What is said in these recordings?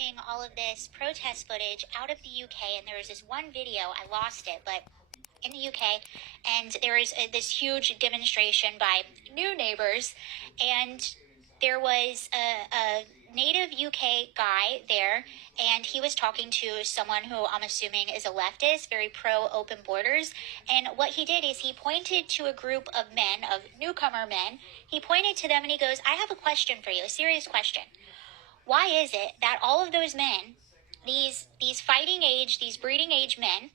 watching all of this protest footage out of the UK, and there was this one video, I lost it, but in the UK, and there was this huge demonstration by New Neighbours, and there was a native UK guy there, and he was talking to someone who I'm assuming is a leftist, very pro-open borders, and what he did is he pointed to a group of men, of newcomer men. He pointed to them and he goes, I have a question for you, a serious question. Why is it that all of those men, these fighting age, these breeding age men,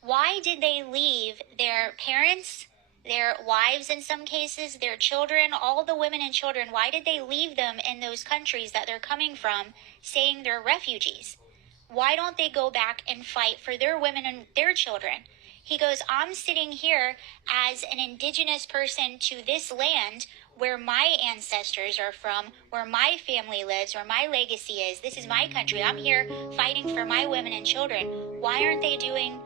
why did they leave their parents, their wives in some cases, their children, all the women and children, why did they leave them in those countries that they're coming from saying they're refugees? Why don't they go back and fight for their women and their children? He goes, I'm sitting here as an indigenous person to this land where my ancestors are from, where my family lives, where my legacy is. This is my country. I'm here fighting for my women and children. Why aren't they doing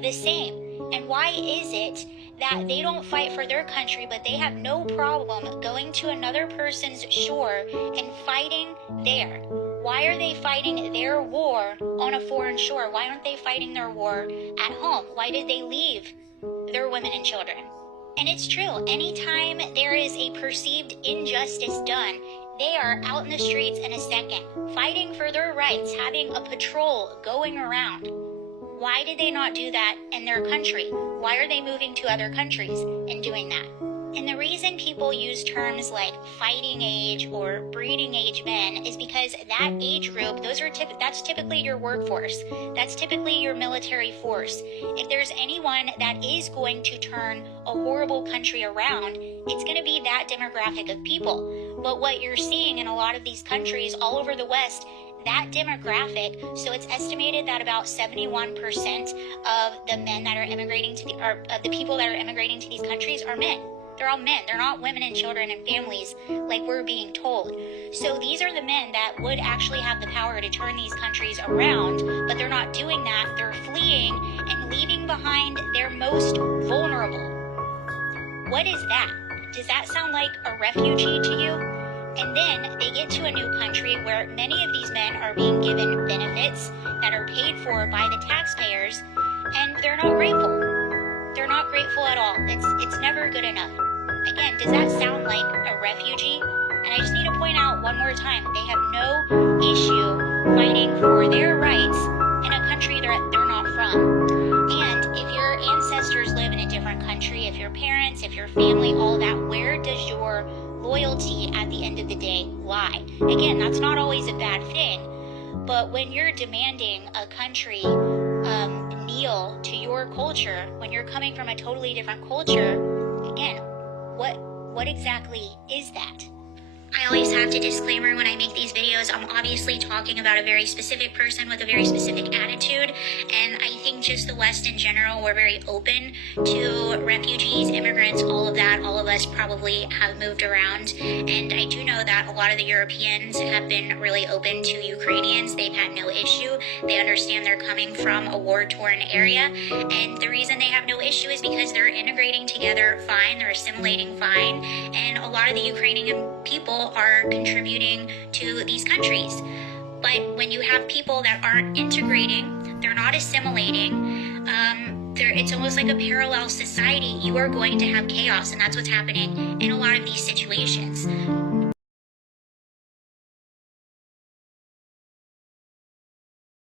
the same? And why is it that they don't fight for their country, but they have no problem going to another person's shore and fighting there? Why are they fighting their war on a foreign shore? Why aren't they fighting their war at home? Why did they leave their women and children? And it's true, anytime there is a perceived injustice done, they are out in the streets in a second, fighting for their rights, having a patrol going around. Why did they not do that in their country? Why are they moving to other countries and doing that? And the reason people use terms like fighting age or breeding age men is because that age group, that's typically your workforce. That's typically your military force. If there's anyone that is going to turn a horrible country around, it's going to be that demographic of people. But what you're seeing in a lot of these countries all over the West, that demographic, so it's estimated that about 71% of the men that are immigrating to the people that are immigrating to these countries are men. They're all men. They're not women and children and families like we're being told. So these are the men that would actually have the power to turn these countries around, but they're not doing that. They're fleeing and leaving behind their most vulnerable. What is that? Does that sound like a refugee to you? And then they get to a new country where many of these men are being given benefits that are paid for by the taxpayers, and they're not grateful. They're not grateful at all. It's never good enough. Again, does that sound like a refugee? And I just need to point out one more time, they have no issue fighting for their rights in a country they're not from. And if your ancestors live in a different country, if your parents, if your family, all that, where does your loyalty at the end of the day lie? Again, that's not always a bad thing, but when you're demanding a country kneel to your culture, when you're coming from a totally different culture, again, what exactly is that? I always have to disclaimer when I make these videos, I'm obviously talking about a very specific person with a very specific attitude, and I think just the West in general, we're very open to refugees, immigrants, all of that. All of us probably have moved around, and I do know that a lot of the Europeans have been really open to Ukrainians. They've had no issue. They understand they're coming from a war-torn area, and the reason they have no issue is because they're integrating together fine, they're assimilating fine, and a lot of the Ukrainian people are contributing to these countries. But when you have people that aren't integrating, they're not assimilating, it's almost like a parallel society, you are going to have chaos, and that's what's happening in a lot of these situations.